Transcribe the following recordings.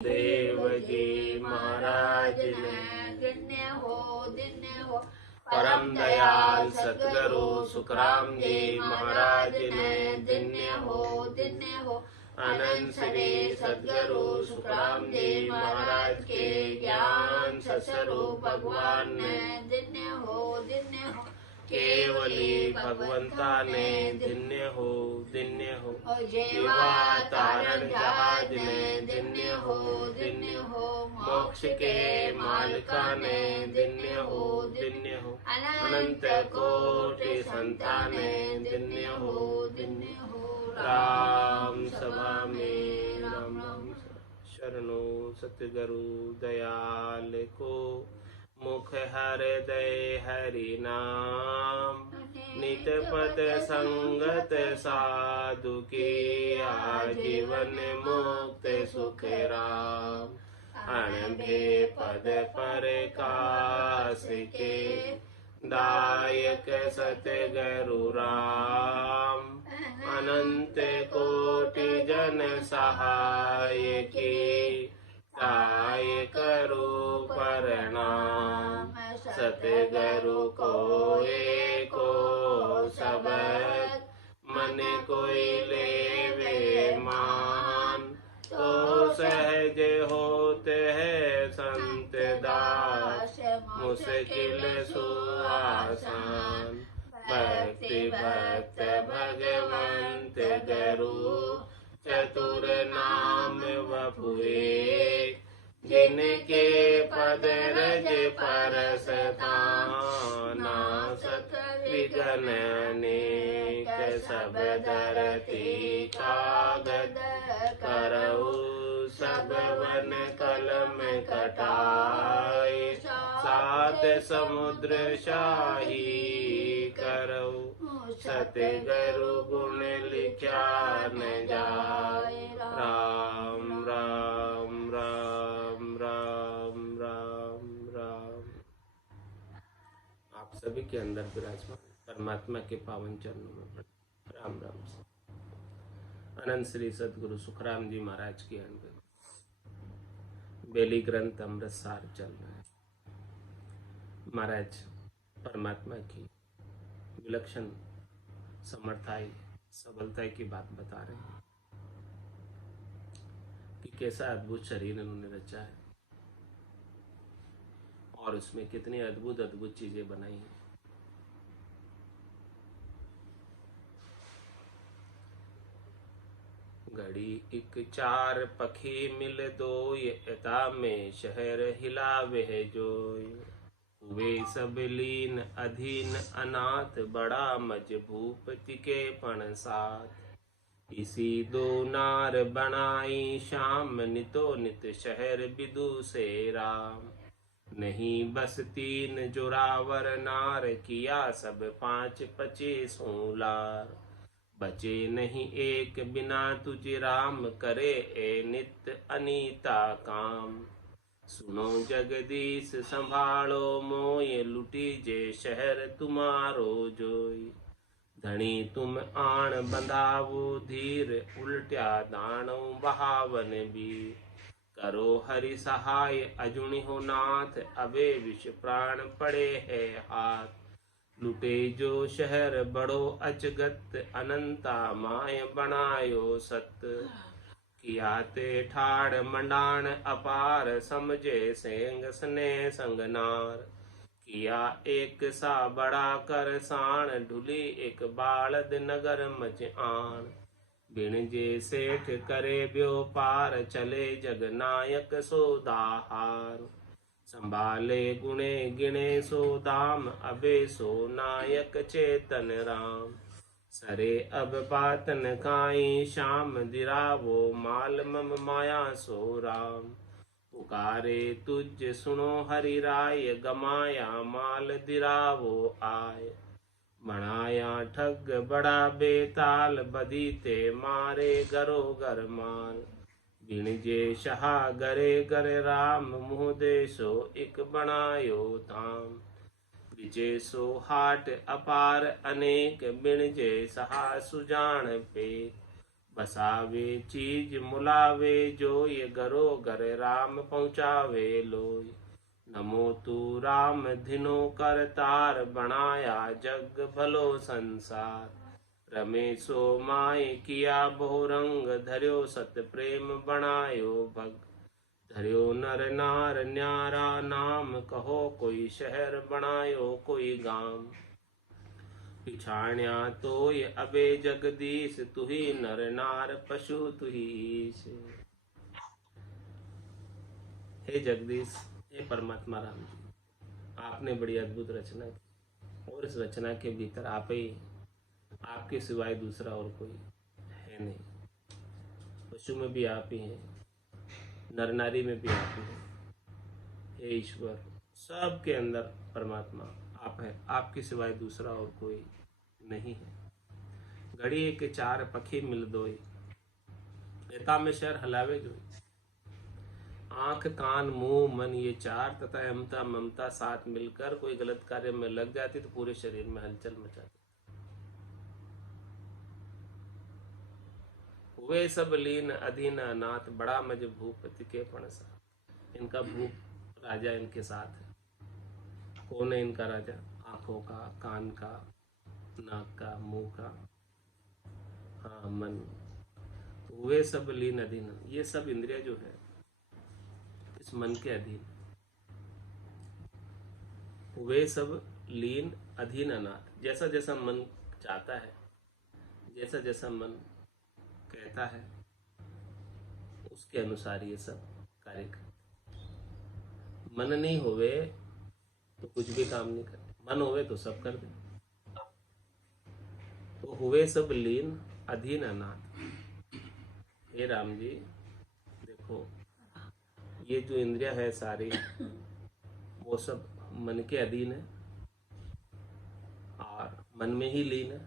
देव जी महाराज ने दिन्य हो परम दयाल सतगुरु सुखराम जी महाराज ने दिन्य हो अनंत श्री सतगुरु सुखराम जी महाराज के ज्ञान सस्वरूप भगवान ने दिन्य हो केवली भगवंता ने दिन्य हो जेवा तारण जहाज ने दिन्य हो मोक्ष के मालिका ने दिन्य हो अनंत कोटि संताने दिन्य हो राम सभा में राम शरणो सतगुरु दयाल को मुख हृदय हरि नाम नित पद संगत साधु की आजीवन मुक्त सुख राम अणभे पद पर कास के दायक सतगुरु राम अनंत कोटि जन सहाय की काय करो प्रणाम सतगुरु को एको सबद मन कोई लेवे मान तो सहज होते है संत दास मुश्किल सुआसान भक्ति भक्त भगवंत गुरु चतुर नाम वपुए जिनके पद रज परसता नासत विघ्न अनेक सब धरती कागद करऊ सब वन कलम कटाए सात समुद्र शाही करऊ सतगुरु गुण लिखा न जाए राम राम राम राम राम राम। आप सभी के अंदर विराजमान परमात्मा के पावन चरणों में राम राम से अनंत श्री सतगुरु सुखराम जी महाराज की अनबन बेली ग्रंथ अमृतसार चल रहा है। महाराज परमात्मा की विलक्षण समर्थाई सबलताई की बात बता रहे हैं कि कैसा अद्भुत शरीर इन्होंने रचा है और उसमें कितनी अद्भुत अद्भुत चीजें बनाई हैं। घड़ी एक चार पखी मिल दो यता में शहर हिलावे जो वे सब लीन अधीन अनाथ बड़ा मजबूप तिके पण साथ इसी दो नार बनाई शाम नितो नित शहर बिदु से राम नहीं बस तीन जोरावर नार किया सब 5-25 लार बचे नहीं एक बिना तुझ राम करे ए नित अनीता काम सुनो जगदीश संभालो मोय लुटी जे शहर तुम्हारो जोई धनी तुम आण बंधावो धीर उल्ट्या दाणो बहावन भी करो हरि सहाय अजुनि हो नाथ अबे विष प्राण पड़े है हाथ लुटे जो शहर बड़ो अचगत अनंता माय बनायो सत किया ते ठाड़ मंडाण अपार समझे सेंग स्ने संगनार किया एक सा बड़ा कर साण ढुली एक बालद नगर मच आन बिन जे सेठ करे व्योपार चले जगनायक सोदाहार संभाले गुणे गिणे सो दाम अबे सो नायक चेतन राम सरे अब बातन काई शाम दिरावो माल मम माया सो राम पुकारे तुझ सुनो हरि राय गमाया माल दिरावो आय बनाया ठग बड़ा बेताल बदीते मारे गरो गर माल बिन जे शहा गरे गर राम मुँह देशो एक बनायो धाम विजय सो हाट अपार अनेक बिन जे सहा सुजान पे बसावे चीज मुलावे जो, ये घरो घर राम पहुँचावे लोय। नमो तू राम धिनो करतार, बनाया जग भलो संसार। रमेशो माय किया बहुरंग, धर्यो सत प्रेम बनायो भग। धर्यो नर नार न्यारा नाम, कहो कोई शहर बनायो कोई गांव। पिछाण्या तो ये अबे जगदीश, तुही नर नार पशु तुही ईश। हे जगदीश, हे परमात्मा राम जी, आपने बड़ी अद्भुत रचना की और इस रचना के भीतर आप ही, आपके सिवाय दूसरा और कोई है नहीं। पशु में भी आप ही हैं, नर नारी में भी आप ही हैं। हे ईश्वर, सबके अंदर परमात्मा आप है, आपके सिवाय दूसरा और कोई नहीं है। घड़ी के चार पखी मिल दोई, एता में शहर हलावे जो। आंख कान मुंह मन ये चार तथा अहमता ममता साथ मिलकर कोई गलत कार्य में लग जाती तो पूरे शरीर में हलचल मचाती। वे सब लीन अधीन अनाथ, बड़ा मज भूपति के पणसा। इनका भूप राजा इनके साथ है। कौन है इनका राजा? आंखों का, कान का, नाक का, मुंह का, हाँ मन। वे सब लीन अधीन, ये सब इंद्रिय जो है इस मन के अधीन। वे सब लीन अधीन अनाथ, जैसा जैसा मन चाहता है, जैसा जैसा मन कहता है, उसके अनुसार ये सब कार्य करते। मन नहीं होवे तो कुछ भी काम नहीं करते, मन होवे तो सब कर दे। तो हुए सब लीन अधीन अनाथ। हे राम जी, देखो ये जो इंद्रिया है सारी, वो सब मन के अधीन है और मन में ही लीन है।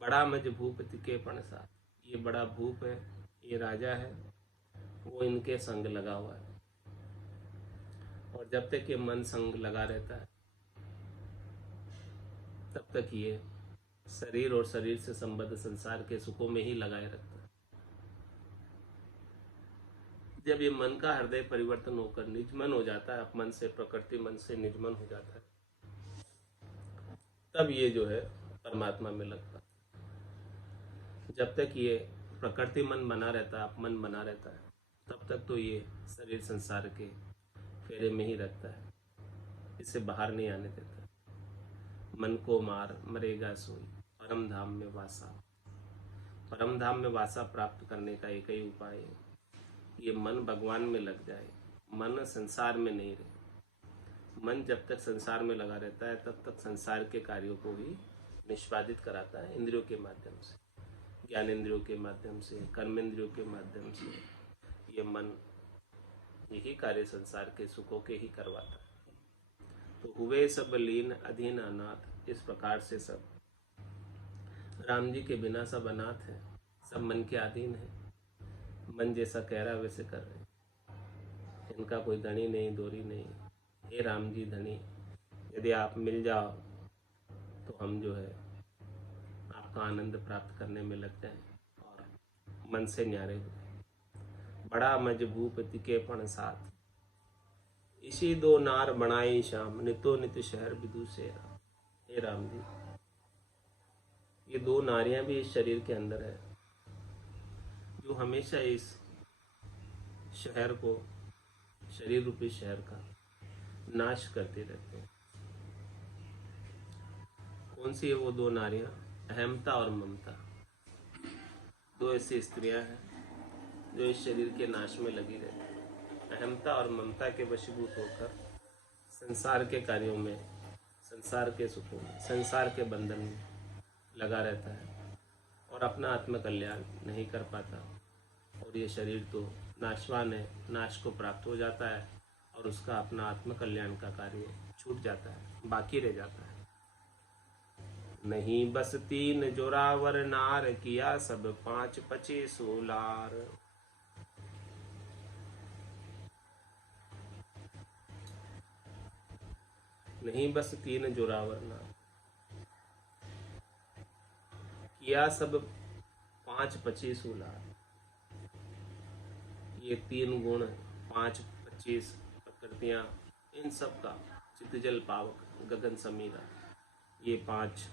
बड़ा मज भूपति के पणसा, ये बड़ा भूप है, ये राजा है, वो इनके संग लगा हुआ है। और जब तक ये मन संग लगा रहता है तब तक ये शरीर और शरीर से संबद्ध संसार के सुखों में ही लगाए रखता है। जब ये मन का हृदय परिवर्तन होकर निजमन हो जाता है, अपमन से प्रकृति मन से निजमन हो जाता है, तब ये जो है परमात्मा में लगता है। जब तक ये प्रकृति मन बना रहता है, अपमन बना रहता है, तब तक तो ये शरीर संसार के फेरे में ही रखता है, इसे बाहर नहीं आने देता। मन को मार मरेगा सोई, परम धाम में वासा। परम धाम में वासा प्राप्त करने का एक ही उपाय है, ये मन भगवान में लग जाए, मन संसार में नहीं रहे। मन जब तक संसार में लगा रहता है तब तक संसार के कार्यों को ही निष्पादित कराता है, इंद्रियों के माध्यम से, ज्ञानेंद्रियों के माध्यम से, कर्मेंद्रियों के माध्यम से। ये मन यही कार्य संसार के सुखों के ही करवाता है। तो हुए सब लीन अधीन अनाथ, इस प्रकार से सब राम जी के बिना सब अनाथ है, सब मन के अधीन है। मन जैसा कह रहा वैसे कर रहे, इनका कोई धनी नहीं दोरी नहीं। हे राम जी धनी, यदि आप मिल जाओ तो हम जो है आपका आनंद प्राप्त करने में लग जाए और मन से न्यारे हो। बड़ा मजबूपति के पण साथ, इसी दो नार बनाई शाम, नितो नित शहर विदु से राम। हे राम जी, ये दो नारियां भी इस शरीर के अंदर है, जो हमेशा इस शहर को, शरीर रूपी शहर का नाश करते रहते हैं। कौन सी है वो दो नारियां? अहमता और ममता। दो ऐसी स्त्रियां हैं जो इस शरीर के नाश में लगी रहती हैं। अहमता और ममता के वशीभूत होकर संसार के कार्यों में, संसार के सुखों में, संसार के बंधन में लगा रहता है और अपना आत्मकल्याण नहीं कर पाता। और ये शरीर तो नाशवान है, नाश को प्राप्त हो जाता है और उसका अपना आत्मकल्याण का कार्य छूट जाता है, बाकी रह जाता है। नहीं बस तीन जोरावर नार, किया सब पांच पचे सोलार। नहीं बस तीन जोरावर नार, किया सब 5 25 उलार। ये 3 गुण 5 25 प्रकृतियां, इन सब का चित्त जल पावक गगन समीरा, ये 5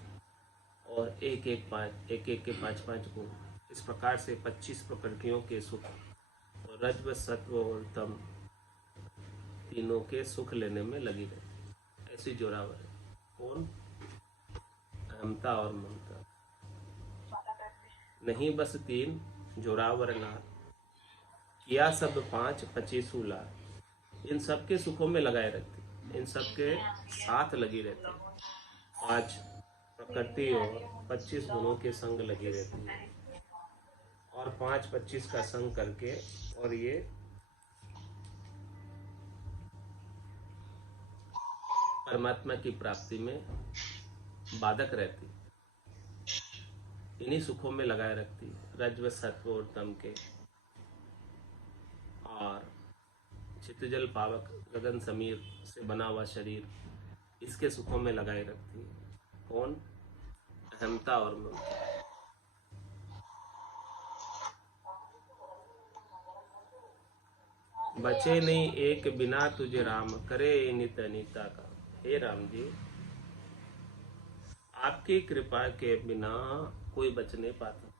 और एक एक के 5 5 गुण, इस प्रकार से 25 प्रकृतियों के सुख और रजव सत्व और तम तीनों के सुख लेने में लगी रहती। ऐसी जोरावर है कौन? अहमता और ममता। नहीं बस 3 जोरावर नार, किया सब 5 25 लाख, इन सब के सुखों में लगाए रहती, इन सब के साथ लगी रहती, 5 प्रकृति और 25 गुणों के संग लगी रहती है, और 5 25 का संग करके और ये परमात्मा की प्राप्ति में बाधक रहती, इन्हीं सुखों में लगाए रखती है, रजव सत्व और तम के, और चित्तजल पावक गगन समीर से बना हुआ शरीर, इसके सुखों में लगाए रखती है कौन? अहमता और ममता। बचे नहीं एक बिना तुझे राम, करे नित अनीता का। हे राम जी, आपकी कृपा के बिना कोई बच नहीं पाता।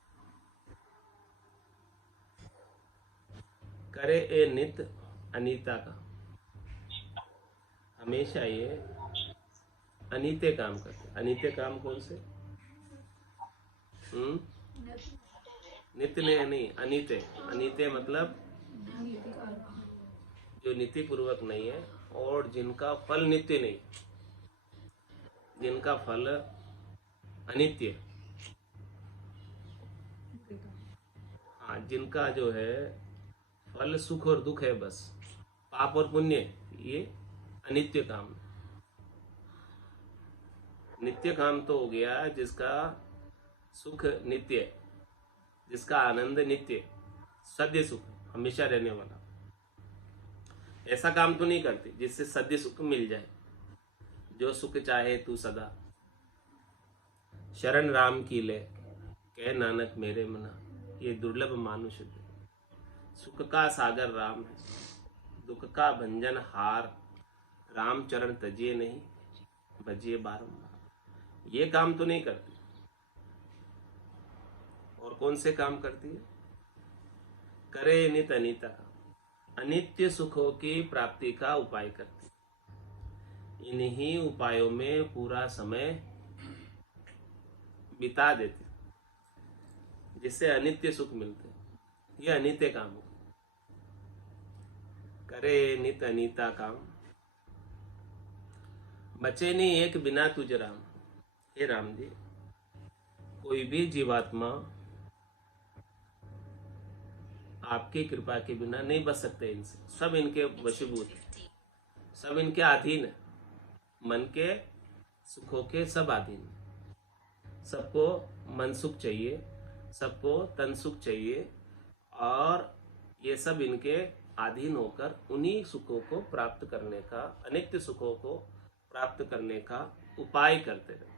करे ए नित अनीता का, हमेशा ये अनीते काम करते। अनीते काम कौन से? नित्य नहीं, अनीते। अनीते मतलब जो नीति पूर्वक नहीं है और जिनका फल नित्य नहीं, जिनका फल अनित्य, हाँ, जिनका जो है फल सुख और दुख है, बस पाप और पुण्य, ये अनित्य काम। नित्य काम तो हो गया जिसका सुख नित्य, जिसका आनंद नित्य, सद्य सुख हमेशा रहने वाला। ऐसा काम तो नहीं करती जिससे सद्य सुख मिल जाए। जो सुख चाहे तू सदा, शरण राम की ले, कह नानक मेरे मना, ये दुर्लभ मानुष दे। सुख का सागर राम है, दुख का भंजन हार, राम चरण तजिए नहीं, भजिए बारंबार। ये काम तो नहीं करती। और कौन से काम करती है? करे नित अनीता का, अनित्य सुखों की प्राप्ति का उपाय करती। इन्हीं उपायों में पूरा समय बिता देती, जिससे अनित्य सुख मिलते। ये अनित्य काम हो। करे नित अनीता काम, बचे नहीं एक बिना तुझ राम। हे राम जी, कोई भी जीवात्मा आपकी कृपा के बिना नहीं बच सकते। इनसे सब इनके वशीभूत, सब इनके अधीन है, मन के सुखों के सब अधीन। सबको मन सुख चाहिए, सबको तन सुख चाहिए, और ये सब इनके अधीन होकर उन्हीं सुखों को प्राप्त करने का, अनित्य सुखों को प्राप्त करने का उपाय करते रहे।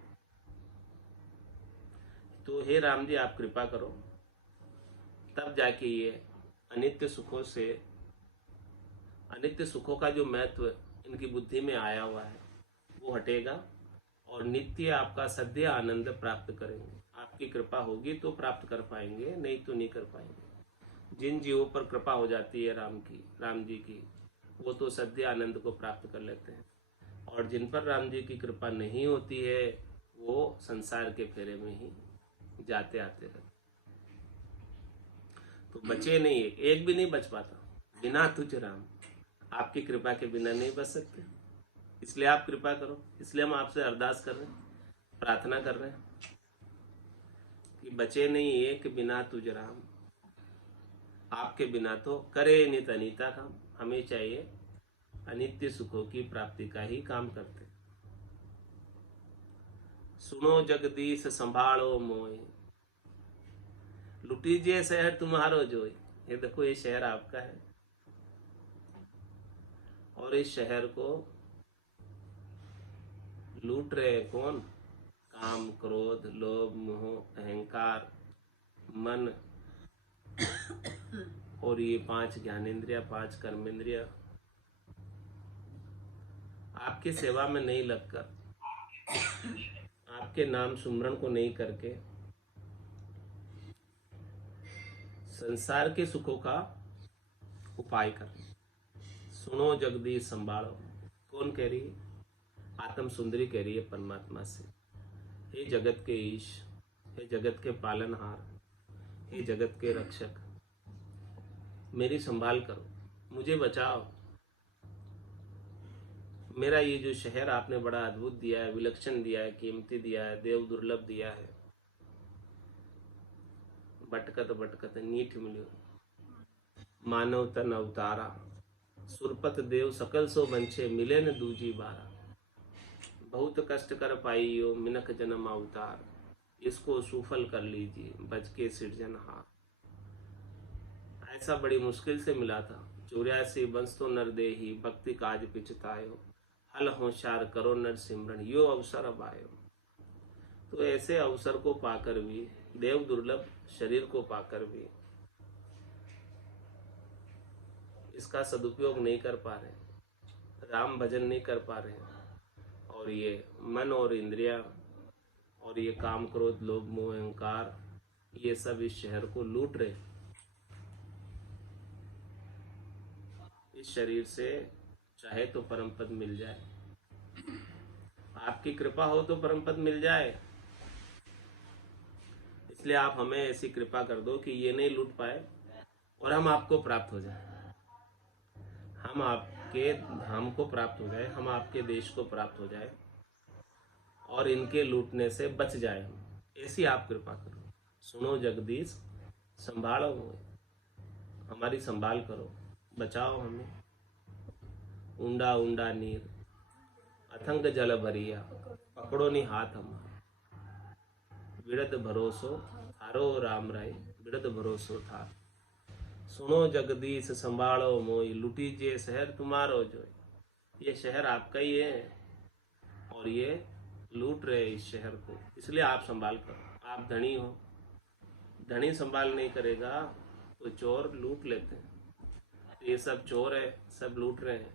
तो हे राम जी, आप कृपा करो, तब जाके ये अनित्य सुखों से, अनित्य सुखों का जो महत्व इनकी बुद्धि में आया हुआ है वो हटेगा, और नित्य आपका सद्य आनंद प्राप्त करेंगे। आपकी कृपा होगी तो प्राप्त कर पाएंगे, नहीं तो नहीं कर पाएंगे। जिन जीवों पर कृपा हो जाती है राम जी की, वो तो सद्य आनंद को प्राप्त कर लेते हैं, और जिन पर राम जी की कृपा नहीं होती है वो संसार के फेरे में ही जाते आते रहते। तो बचे नहीं, एक भी नहीं बच पाता बिना तुझ राम। आपकी कृपा के बिना नहीं बच सकते, इसलिए आप कृपा करो। इसलिए हम आपसे अरदास कर रहे हैं, प्रार्थना कर रहे हैं कि बचे नहीं एक बिना तुझ राम। आपके बिना तो करे नित अनीता काम, हमें चाहिए अनित्य सुखों की प्राप्ति का ही काम करते। सुनो जगदीश संभालो मोय, लुटीजिए शहर तुम्हारो जोय। ये देखो, ये शहर आपका है, और इस शहर को लूट रहे हैं कौन? काम क्रोध लोभ मोह अहंकार मन और ये 5 ज्ञानेंद्रिया 5 कर्मेंद्रिया आपके सेवा में नहीं लगकर, आपके नाम सुमरन को नहीं करके संसार के सुखों का उपाय कर। सुनो जगदीश संभालो। कौन कह रही है? आत्म सुंदरी कह रही है परमात्मा से, हे जगत के ईश, हे जगत के पालनहार, हे जगत के रक्षक, मेरी संभाल करो, मुझे बचाओ। मेरा ये जो शहर आपने बड़ा अद्भुत दिया है, विलक्षण दिया है, कीमती दिया है, देव दुर्लभ दिया है, भटकत भटकत नीठ मिलियो, मानव तन अवतारा, सुरपत देव सकल सो बंछे, मिले न दूजी बारा, बहुत कष्ट कर पाइयो मिनख जन्म अवतार, इसको सुफल कर लीजिए बच के सिरजनहार। ऐसा बड़ी मुश्किल से मिला था। 84 वंश तो नर देही, भक्ति काज पिछतायो, हल होशियार करो नर सिमरन, यो अवसर अब आयो। तो ऐसे अवसर को पाकर भी, देव दुर्लभ शरीर को पाकर भी इसका सदुपयोग नहीं कर पा रहे, राम भजन नहीं कर पा रहे, और ये मन और इंद्रिया और ये काम क्रोध लोभ मोह अहंकार ये सब इस शहर को लूट रहे। इस शरीर से चाहे तो परम पद मिल जाए, आपकी कृपा हो तो परम पद मिल जाए, इसलिए आप हमें ऐसी कृपा कर दो कि ये नहीं लूट पाए और हम आपको प्राप्त हो जाए, हम आपके धाम को प्राप्त हो जाए, हम आपके देश को प्राप्त हो जाए और इनके लूटने से बच जाए हम। ऐसी आप कृपा करो। सुनो जगदीश संभालो, हमारी संभाल करो, बचाओ हमें। ऊंडा ऊंडा नीर अथंग जल भरिया, पकड़ो नी हाथ हमारा, विड़द भरोसो थारो राम राय, विड़द भरोसो था। सुनो जगदीश संभालो मोई, लुटीजिए शहर तुम्हारो जो। ये शहर आपका ही है और ये लूट रहे इस शहर को, इसलिए आप संभाल करो। आप धनी हो, धनी संभाल नहीं करेगा तो चोर लूट लेते हैं। ये सब चोर है, सब लूट रहे हैं,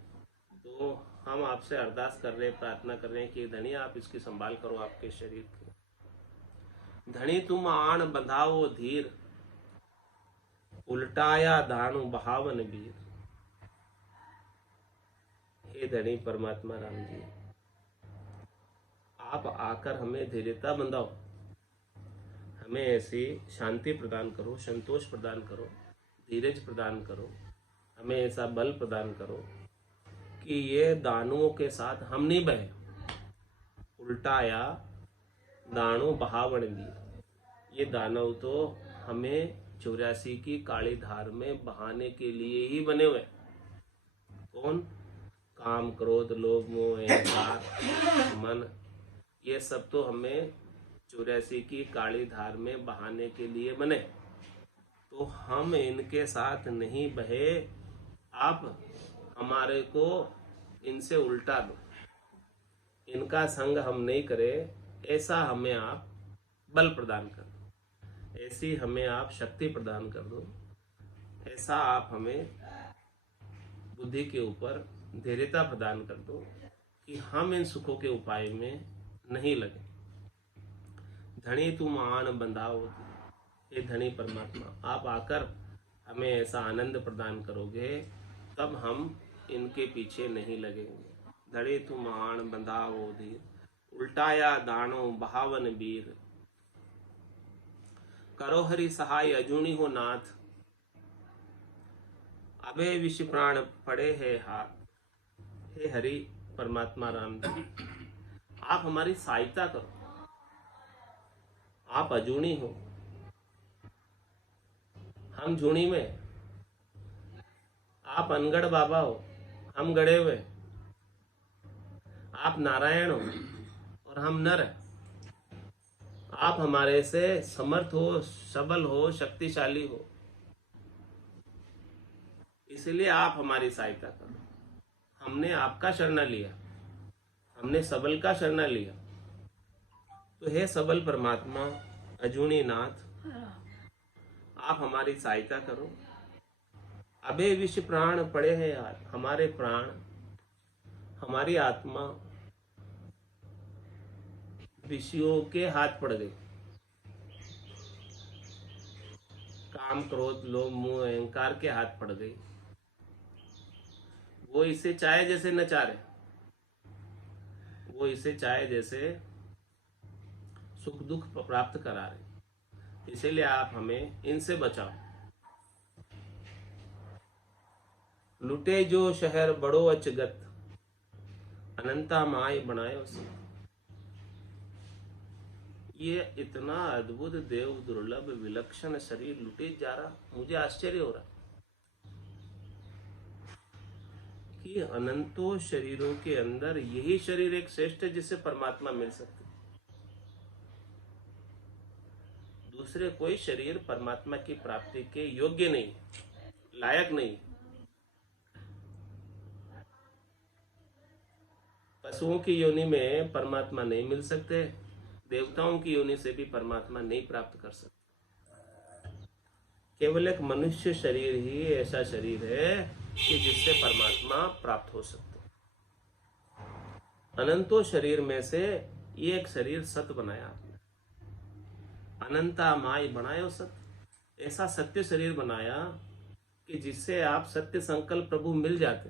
तो हम आपसे अरदास कर रहे हैं, प्रार्थना कर रहे हैं कि धनी आप इसकी संभाल करो आपके शरीर की। धनी तुम आण बंधाओ धीर, उल्टाया दानु बहावन वीर। हे धनी परमात्मा राम जी, आप आकर हमें धैर्यता बंधाओ, हमें ऐसी शांति प्रदान करो, संतोष प्रदान करो, धीरज प्रदान करो, हमें ऐसा बल प्रदान करो कि ये दानुओं के साथ हम नहीं बहे। उल्टाया दानु बहावन वीर, ये दानव तो हमें 84 की काली धार में बहाने के लिए ही बने हुए। कौन? काम क्रोध लोभ मोह अहंकार मन, ये सब तो हमें 84 की काली धार में बहाने के लिए बने, तो हम इनके साथ नहीं बहे, आप हमारे को इनसे उल्टा दो, इनका संग हम नहीं करें, ऐसा हमें आप बल प्रदान कर दो, ऐसी हमें आप शक्ति प्रदान कर दो, ऐसा आप हमें बुद्धि के ऊपर धैर्यता प्रदान कर दो कि हम इन सुखों के उपाय में नहीं लगे। धनी तुम आन बंधाओ, ये धनी परमात्मा आप आकर हमें ऐसा आनंद प्रदान करोगे, तब हम इनके पीछे नहीं लगेंगे। धनी तुम आन बंधाओ धीर, उल्टाया दानो बहावन वीर। करो हरि सहाय अजूनी हो नाथ, अबे विष प्राण पड़े है हाथ। हे हरि परमात्मा राम जी, आप हमारी सहायता करो, आप अजूनी हो, हम जूनी में, आप अनगढ़ बाबा हो, हम गड़े हुए, आप नारायण हो और हम नर हैं, आप हमारे से समर्थ हो, सबल हो, शक्तिशाली हो, इसलिए आप हमारी सहायता करो। हमने आपका शरण लिया, हमने सबल का शरण लिया, तो हे सबल परमात्मा अजूनी नाथ, आप हमारी सहायता करो। अबे विष प्राण पड़े हैं यार, हमारे प्राण, हमारी आत्मा विषयों के हाथ पड़ गई। काम क्रोध लोभ मोह अहंकार के हाथ पड़ गई। वो इसे चाहे जैसे नचा रहे, वो इसे चाहे जैसे सुख दुख प्राप्त करा रहे। इसीलिए आप हमें इनसे बचाओ। लुटे जो शहर बड़ो अचगत, अनंता माय बनाए उसे। ये इतना अद्भुत देव दुर्लभ विलक्षण शरीर लुटे जा रहा, मुझे आश्चर्य हो रहा कि अनंतों शरीरों के अंदर यही शरीर एक श्रेष्ठ है जिससे परमात्मा मिल सकते। दूसरे कोई शरीर परमात्मा की प्राप्ति के योग्य नहीं, लायक नहीं। पशुओं की योनि में परमात्मा नहीं मिल सकते, देवताओं की योनि से भी परमात्मा नहीं प्राप्त कर सकते। केवल एक मनुष्य शरीर ही ऐसा शरीर है कि जिससे परमात्मा प्राप्त हो सकते। अनंतों शरीर में से ये एक शरीर सत बनाया आपने, अनंता माय बनायो सत। ऐसा सत्य शरीर बनाया कि जिससे आप सत्य संकल्प प्रभु मिल जाते,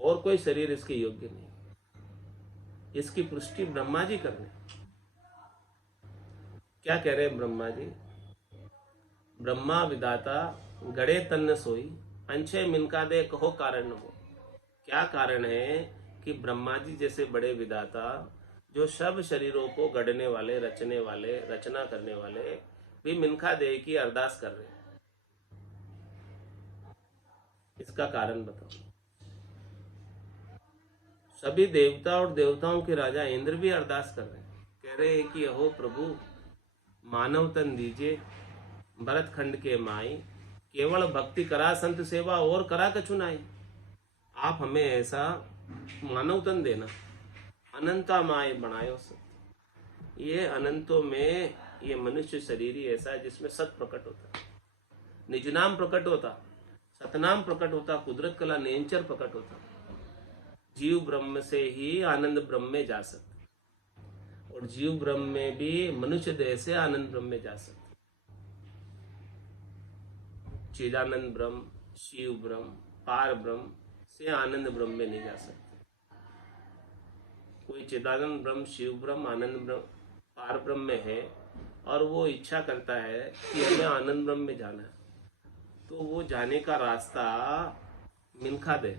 और कोई शरीर इसके योग्य नहीं। इसकी पुष्टि ब्रह्मा जी कर रहे। क्या कह रहे हैं ब्रह्मा जी? ब्रह्मा विदाता गड़े तन्न सोई, अंशे मिनका दे कहो कारण हो। क्या कारण है कि ब्रह्मा जी जैसे बड़े विदाता, जो सब शरीरों को गढ़ने वाले, रचने वाले, रचना करने वाले, भी मिनखा दे की अरदास कर रहे हैं? इसका कारण बताओ। सभी देवता और देवताओं के राजा इंद्र भी अरदास कर रहे हैं, कह रहे हैं कि अहो प्रभु मानव तन दीजिए, भरत खंड के माई, केवल भक्ति करा संत सेवा और करा कछु नाई। आप हमें ऐसा मानव तन देना, अनंता माय बनायो सत। ये अनंतों में ये मनुष्य शरीर ही ऐसा है जिसमें सत प्रकट होता, निज नाम प्रकट होता, सतनाम प्रकट होता, कुदरत कला नेचर प्रकट होता। जीव ब्रह्म से ही आनंद ब्रह्म में जा सकते, और जीव ब्रह्म में भी मनुष्य देह से आनंद ब्रह्म में जा सकते। चिदानंद ब्रह्म, शिव ब्रह्म, पार ब्रह्म से आनंद ब्रह्म में नहीं जा सकते। कोई चिदानंद ब्रह्म, शिव ब्रह्म, आनंद ब्रह्म, पार ब्रह्म में है और वो इच्छा करता है कि हमें आनंद ब्रह्म में जाना है, तो वो जाने का रास्ता मिनखा दे,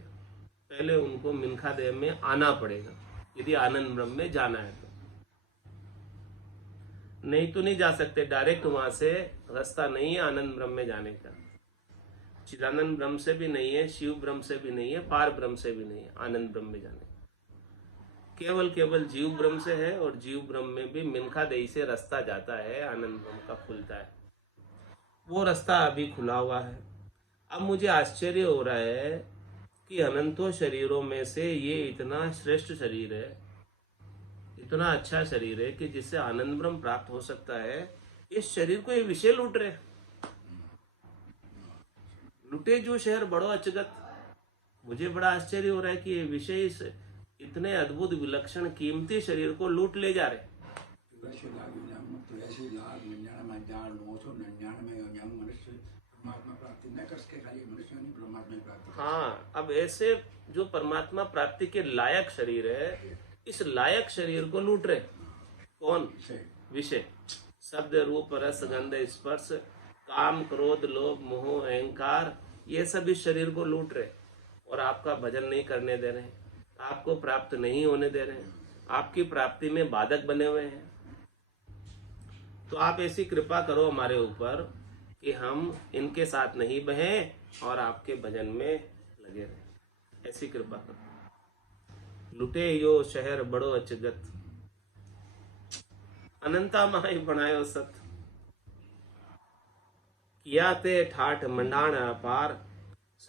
पहले उनको मिनखा दे में आना पड़ेगा यदि आनंद ब्रह्म में जाना है तो। नहीं तो नहीं जा सकते, डायरेक्ट वहां से रास्ता नहीं है आनंद ब्रह्म में जाने का। चिदानंद ब्रह्म से भी नहीं है, शिव ब्रह्म से भी नहीं है, पार ब्रह्म से भी नहीं है आनंद ब्रह्म में जाने। केवल जीव ब्रह्म से है, और जीव ब्रह्म में भी मिनखा देही से रास्ता जाता है, आनंद ब्रह्म का खुलता है। वो रास्ता अभी खुला हुआ है। अब मुझे आश्चर्य हो रहा है कि अनंतों शरीरों में से ये इतना श्रेष्ठ शरीर है, इतना अच्छा शरीर है कि जिससे आनंद ब्रह्म प्राप्त हो सकता है। इस शरीर को ये विषय लूट रहे, लुटे जो शहर बड़ो अचगत। मुझे बड़ा आश्चर्य हो रहा है कि ये विषय इतने अद्भुत विलक्षण कीमती शरीर को लूट ले जा रहे। हाँ, अब ऐसे जो परमात्मा प्राप्ति के लायक शरीर है, इस लायक शरीर को लूट रहे कौन? विषय, शब्द रूप रस गंध स्पर्श, काम क्रोध लोभ मोह अहंकार, ये सब इस शरीर को लूट रहे और आपका भजन नहीं करने दे रहे, आपको प्राप्त नहीं होने दे रहे, आपकी प्राप्ति में बाधक बने हुए हैं। तो आप ऐसी कृपा करो हमारे ऊपर कि हम इनके साथ नहीं बहें और आपके भजन में लगे रहें। ऐसी कृपा करो। लुटे यो शहर बड़ो अचगत, अनंता माई बनायो सत। किया ते ठाठ मंडाण अपार,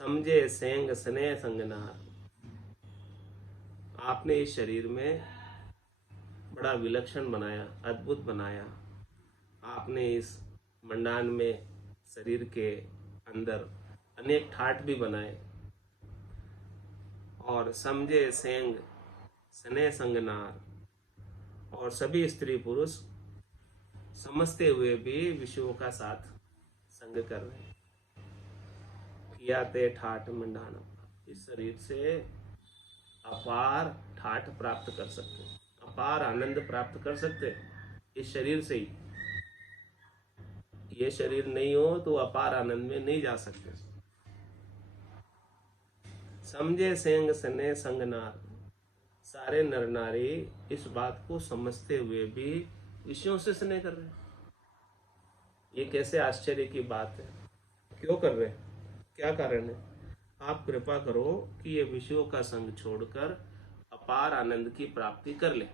समझे सेंग स्नेह संगनार। आपने इस शरीर में बड़ा विलक्षण बनाया, अद्भुत बनाया। आपने इस मंडान में शरीर के अंदर अनेक ठाट भी बनाए, और समझे सेंग सने संगनार, और सभी स्त्री पुरुष समझते हुए भी विषयों का साथ संग कर रहे हैं। किया ते ठाट मंडान, इस शरीर से अपार ठाट प्राप्त कर सकते हैं, अपार आनंद प्राप्त कर सकते हैं इस शरीर से ही। ये शरीर नहीं हो तो अपार आनंद में नहीं जा सकते। समझे सेंग सने संगनार, सारे नर नारी इस बात को समझते हुए भी विषयों से स्नेह कर रहे हैं। ये कैसे आश्चर्य की बात है। क्यों कर रहे हैं, क्या कारण है? आप कृपा करो कि ये विषयों का संग छोड़कर अपार आनंद की प्राप्ति कर ले।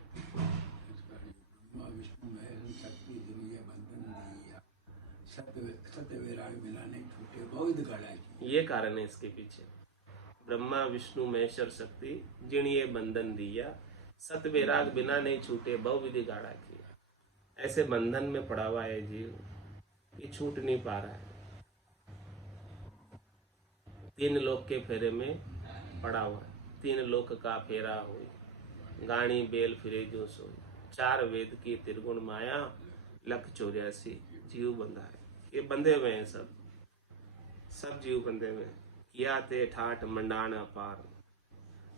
ये कारण है इसके पीछे। ब्रह्मा विष्णु महेश्वर शक्ति जिन ये बंधन दिया, सत वैराग बिना नहीं छूटे बहुविधि गाढ़ा किया। ऐसे बंधन में पड़ा हुआ है जीव, ये छूट नहीं पा रहा है। 3 लोक के फेरे में पड़ा हुआ है। 3 लोक का फेरा हुई, गाणी बेल फिरे जो सोई। 4 वेद की त्रिगुण माया, 184 जीव बंधा है। ये बंधे हुए हैं, सब जीव बंधे हुए हैं। किया ते ठाठ मंडान अपार,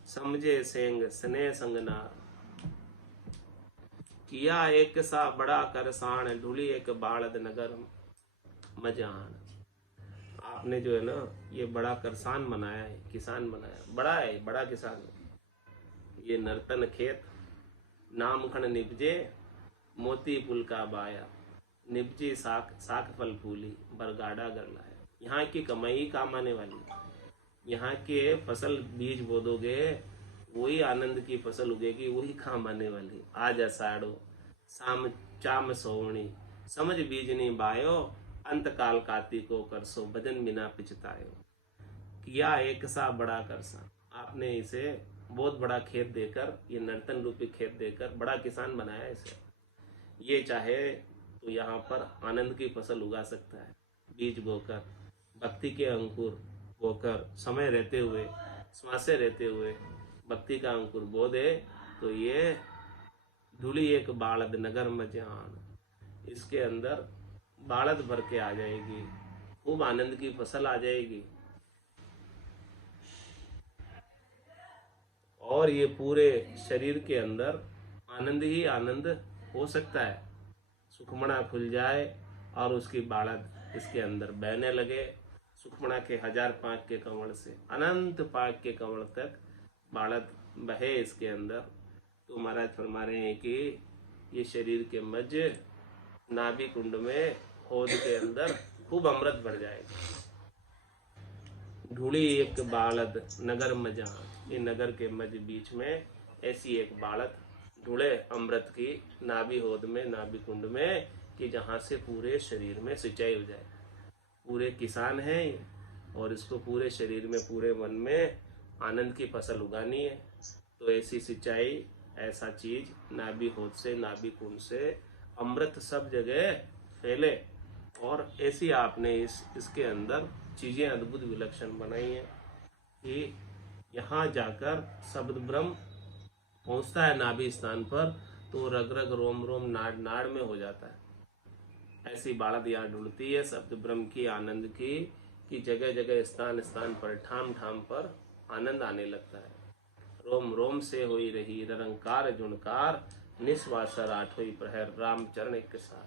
समझे सेंग स्नेह संगनार। किया एक सा बड़ा करसान, ढूली एक बालद नगर मजान। आपने जो है ना, ये बड़ा करसान बनाया है, किसान बनाया, बड़ा है, बड़ा किसान। ये नर्तन खेत नामखंड निपजे, मोती पुल का बाया। निपजी साख फल फूली, बरगाड़ा गर लाया। यहाँ की कमाई काम आने वाली। यहाँ के फसल बीज बो दोगे, वही आनंद की फसल उगेगी, वही काम आने वाली। आज अषाढ़ो शाम चाम सोवणी, समझ बीजनी बायो। अंत काल कार्तिको करसो, भजन बिना पिछतायो। किया एक सा बड़ा करसा, आपने इसे बहुत बड़ा खेत देकर, ये नर्तन रूपी खेत देकर बड़ा किसान बनाया इसे। ये चाहे तो यहाँ पर आनंद की फसल उगा सकता है, बीज बोकर, भक्ति के अंकुर बोकर, समय रहते हुए, श्वासे रहते हुए भक्ति का अंकुर बो दे तो ये धूली एक बालद नगर मजान, इसके अंदर बालद भर के आ जाएगी, खूब आनंद की फसल आ जाएगी। और ये पूरे शरीर के अंदर आनंद ही आनंद हो सकता है। सुखमणा खुल जाए और उसकी बालद इसके अंदर बहने लगे। सुखमणा के 1000 पाक के कमल से अनंत पाक के कमल तक बालद बहे इसके अंदर। तो महाराज फरमा रहे हैं कि ये शरीर के मध्य नाभि कुंड में होद के अंदर खूब अमृत भर जाएगा। ढूली एक बालद नगर मजान, ये नगर के मध्य बीच में ऐसी एक बालद ढूले अमृत की नाभि होद में, नाभि कुंड में, कि जहाँ से पूरे शरीर में सिंचाई हो जाए। पूरे किसान हैं और इसको पूरे शरीर में, पूरे मन में आनंद की फसल उगानी है। तो ऐसी सिंचाई, ऐसा चीज नाभि होद से, नाभि कुंड से अमृत सब जगह फैले। और ऐसी आपने इसके अंदर चीजें अद्भुत विलक्षण बनाई हैं कि यहाँ जाकर शब्द ब्रह्म पहुँचता है नाभि स्थान पर, तो रग रग रोम रोम नाड़ नाड़ में हो जाता है। ऐसी बालद यहाँ ढूंढती है शब्द ब्रह्म की, आनंद की, कि जगह जगह स्थान स्थान पर, ठाम ठाम पर आनंद आने लगता है। रोम रोम से होई रही निरंकार झुनकार, निस्वासर आठोई प्रहर राम चरण एक सार।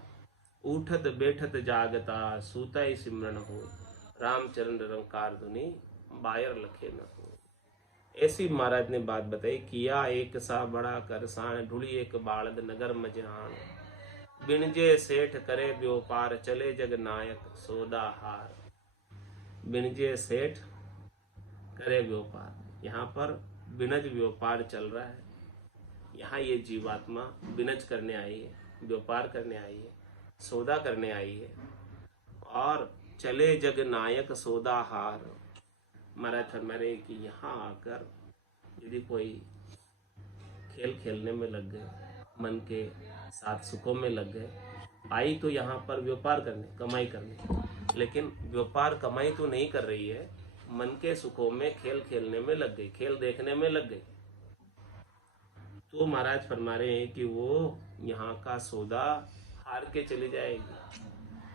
उठत बैठत जागता सूता सिमरन हो, राम चरण निरंकार धुनी बायर लखे न हो। ऐसी महाराज ने बात बताई। किया एक सा बड़ा करसान, ढूली एक बालद नगर मजान। बिनजे सेठ करे व्यापार, चले जग नायक सौदा हार। बिनजे सेठ करे व्यापार, यहाँ पर बिनज व्यापार चल रहा है। यहाँ ये जीवात्मा बिनज करने आई है, व्यापार करने आई है, सौदा करने आई है। और चले जग नायक सौदा हार। महाराज फरमा रहे कि यहाँ आकर यदि कोई खेल खेलने में लग गए, मन के साथ सुखों में लग गए। आई तो यहाँ पर व्यापार करने, कमाई करने, लेकिन व्यापार कमाई तो नहीं कर रही है, मन के सुखों में खेल खेलने में लग गई, खेल देखने में लग गई। तो महाराज फरमा रहे हैं कि वो यहाँ का सौदा हार के चली जाएगी।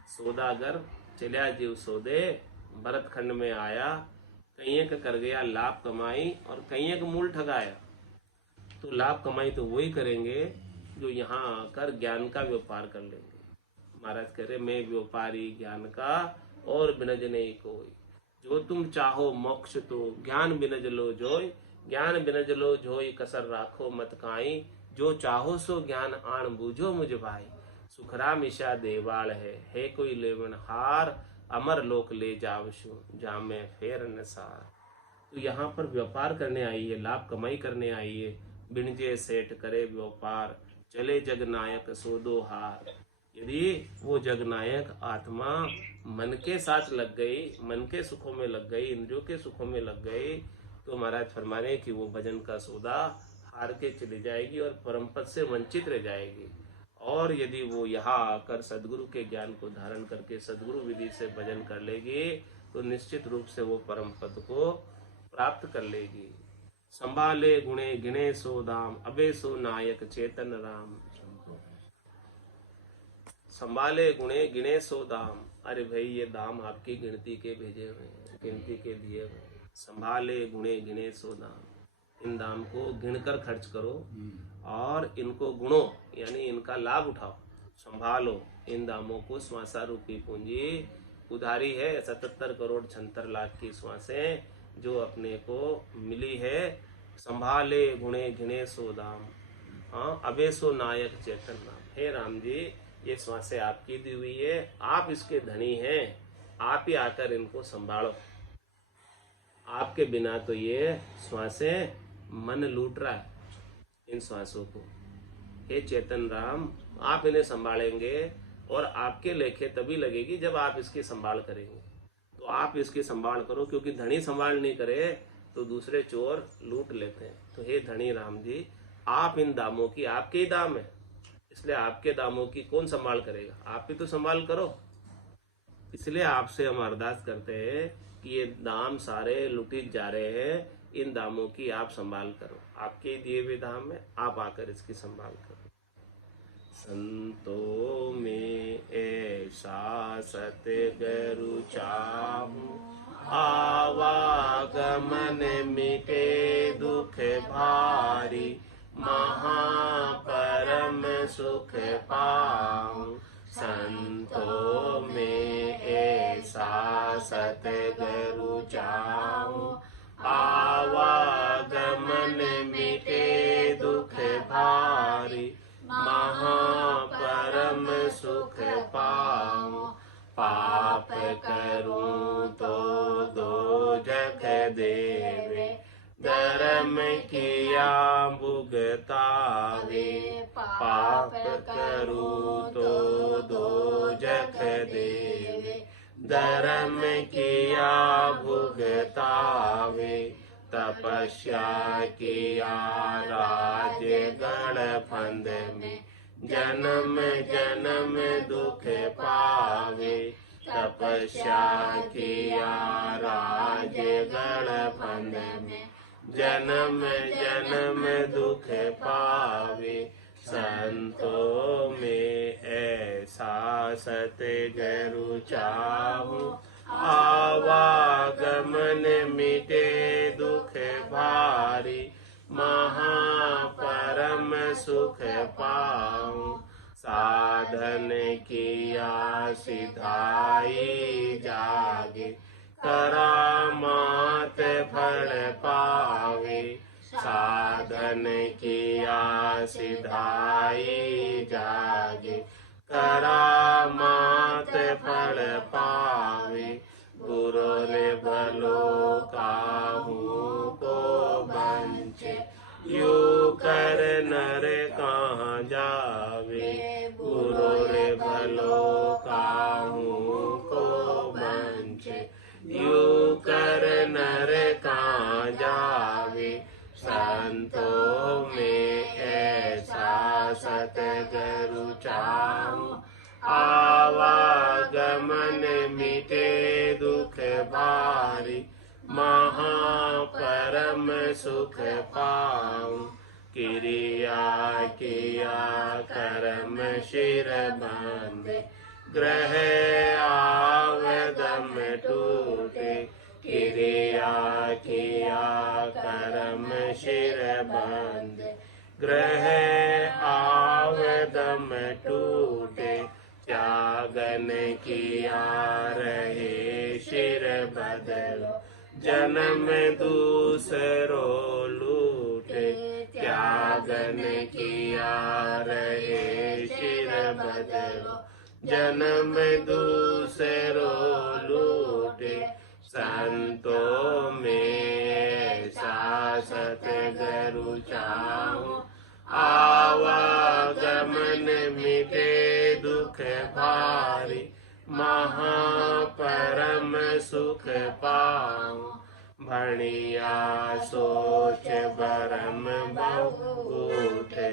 सौदागर चलिया जीव सौदे, भरत खंड में आया, कईयक कर गया लाभ कमाई और कईयक मूल ठगाया। तो लाभ कमाई तो वही करेंगे जो यहाँ आकर ज्ञान का व्यापार कर लेंगे। महाराज कह रहे मैं व्यापारी ज्ञान का और बिनज नहीं कोई, जो तुम चाहो मोक्ष तो ज्ञान बिनज लो जोई, ज्ञान बिनज लो जोई कसर राखो मत काई, जो चाहो सो ज्ञान आन बूझो मुझ भाई, सुखराम ईशा देवाल है कोई लेवन हार, अमर लोक ले जावशु जामे फेर नसार। तो यहाँ पर व्यापार करने आई है, लाभ कमाई करने आई है। बिनजे सेठ करे व्यापार, चले जगनायक सोदो हार। यदि वो जगनायक आत्मा मन के साथ लग गई, मन के सुखों में लग गई, इंद्रियों के सुखों में लग गई, तो महाराज फरमा रहे कि वो भजन का सौदा हार के चली जाएगी और परम पद से वंचित रह जाएगी। और यदि वो यहाँ आकर सदगुरु के ज्ञान को धारण करके सदगुरु विधि से भजन कर लेगी तो निश्चित रूप से वो परम पद को प्राप्त कर लेगी। संभाले गुणे गिने सो दाम, अबे सो नायक चेतन राम। संभाले गुणे गिने सो दाम, अरे भाई ये दाम आपकी गिनती के भेजे हुए हैं, गिनती के दिए हुए। संभाले गुणे गिने सो दाम, इन दाम को गिनकर खर्च करो और इनको गुणो यानी इनका लाभ उठाओ, संभालो इन दामों को। श्वासा रूपी पूंजी उधारी है 77 करोड़ 76 लाख की श्वासें जो अपने को मिली है। संभाले गुणे गिने सो दाम, हाँ अबे सो नायक चेतन नाम। हे राम जी ये श्वासें आपकी दी हुई है, आप इसके धनी हैं, आप ही आकर इनको संभालो। आपके बिना तो ये श्वासें मन लूट रहा है इन श्वासों को। हे चेतन राम आप इन्हें संभालेंगे और आपके लेखे तभी लगेगी जब आप इसकी संभाल करेंगे। तो आप इसकी संभाल करो, क्योंकि धनी संभाल नहीं करे तो दूसरे चोर लूट लेते हैं। तो हे धनी राम जी आप इन दामों की, आपके ही दाम है, इसलिए आपके दामों की कौन संभाल करेगा, आप ही तो संभाल करो। इसलिए आपसे हम अरदास करते हैं कि ये दाम सारे लुटी जा रहे हैं, इन दामों की आप संभाल करो, आपके दिए हुए दाम में आप आकर इसकी संभाल करो। संतों में ऐसा सतगुरु चाहूं, आवागमन मिटे दुख भारी, महापरम सुख पाऊं। संतों में ऐसा सतगुरु चाहूं, आवागमन मिटे दुख भारी, महापरम सुख पाऊं। पाप करूं तो दोजख देवे, धर्म किया भुगतावे। पाप करूं तो दोजख देवे, धर्म किया भुगतावे। तपस्या किया राज गण फंद में, जन्म जन्म दुख पावे। तपस्या किया राज गण फंद में, जन्म जन्म दुख पावे। संतों में ऐसा सतगुरु चाहूं, आवागमन मिटे दुख भारी, महापरम सुख पाऊं। साधन किया सिधाई जागे, करामात फल पावे। साधन किया सिधाई जागे, करामात फल पावे। गुरु रे भलो काहू को बंचे, यू कर नर कहाँ जावे। गुरु रे भलो काहू को बंचे, यू कर नर कहाँ जावे। संतों में ऐसा सतगुरु चाहूं। आवागमन मिटे दुख भारी, महापरम सुख पाऊं। क्रिया किया कर्म शिर बंधे, ग्रह आवदम टूटे। क्रिया किया कर्म शिर बंधे, ग्रह आवदम टूटे। त्यागन किया रहे शिर बदलो, जन्म दूसरो लूटे। त्यागन किया रहे शिर बदलो, जन्म दूसरो लूटे। संतों में सतगुरु चाहूं। आवागमन मिटे दुख भारी, महापरम सुख पाऊं। भणिया सोच भरम बहु उठे,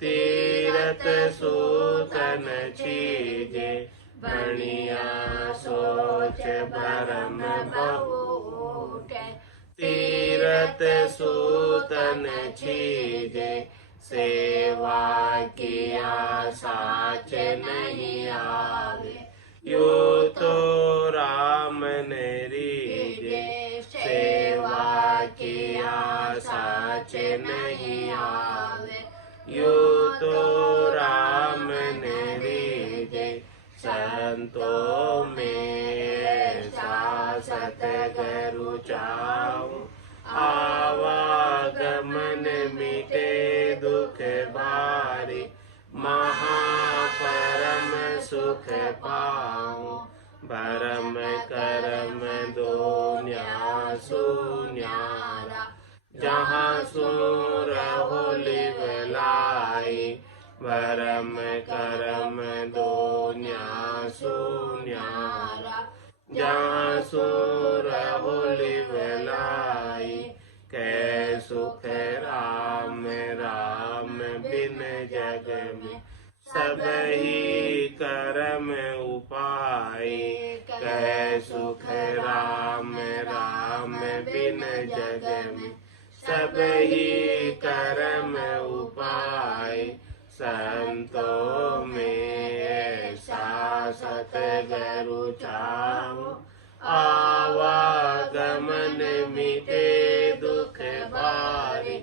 तीरथ सूतन चीजे। भणिया सोच भरम बहु उठे, तीरथ सूतन चीजे। सेवा किया साच नहीं आवे, यो तो राम ने रीजे। सेवा किया साच नहीं आवे, यो तो राम ने रीजे। संतों में सतगुरु चाहूं। आवागमन मिटे दुख भारी, महापरम सुख पाऊं। भरम करम दो न्यासु न्यारा, जहाँ सूर हो लिवलाई। भरम करम दो न्यासु न्यारा, जहाँ सूर हो लिवलाई। कै सुख राम राम बिन जग में, सब ही करम उपाय। कै सुख राम राम बिन जग में, सब ही करम उपाय। संतों में सतगुरु चाहूं। आवागमन मिटे दुख भारी,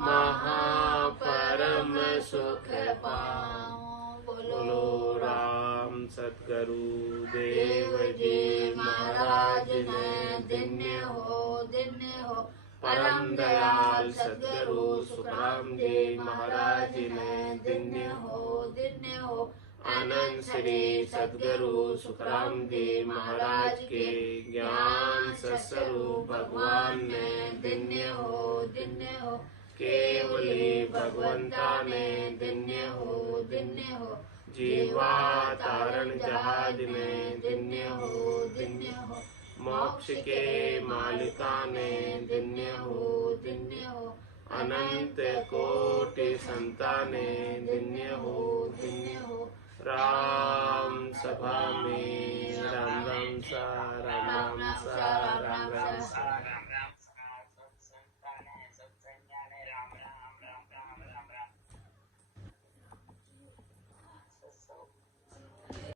महापरम सुख पाऊं। बोलो राम सतगुरु देव जी महाराज ने धन्य हो धन्य हो। परम दयाल सतगुरु सुखराम जी महाराज ने धन्य हो धन्य हो। आनंद श्री सतगुरु सुखराम जी महाराज के ज्ञान सत्स्वरूप भगवान ने धन्य हो धन्य हो। केवली भगवंता ने धन्य हो धन्य हो। जीवा तारण जहाज ने धन्य हो धन्य हो। मोक्ष के मालिका ने धन्य हो धन्य हो। अनंत कोटि संताने धन्य हो धन्य हो। राम सभा में राम राम सा राम राम सा राम राम सा।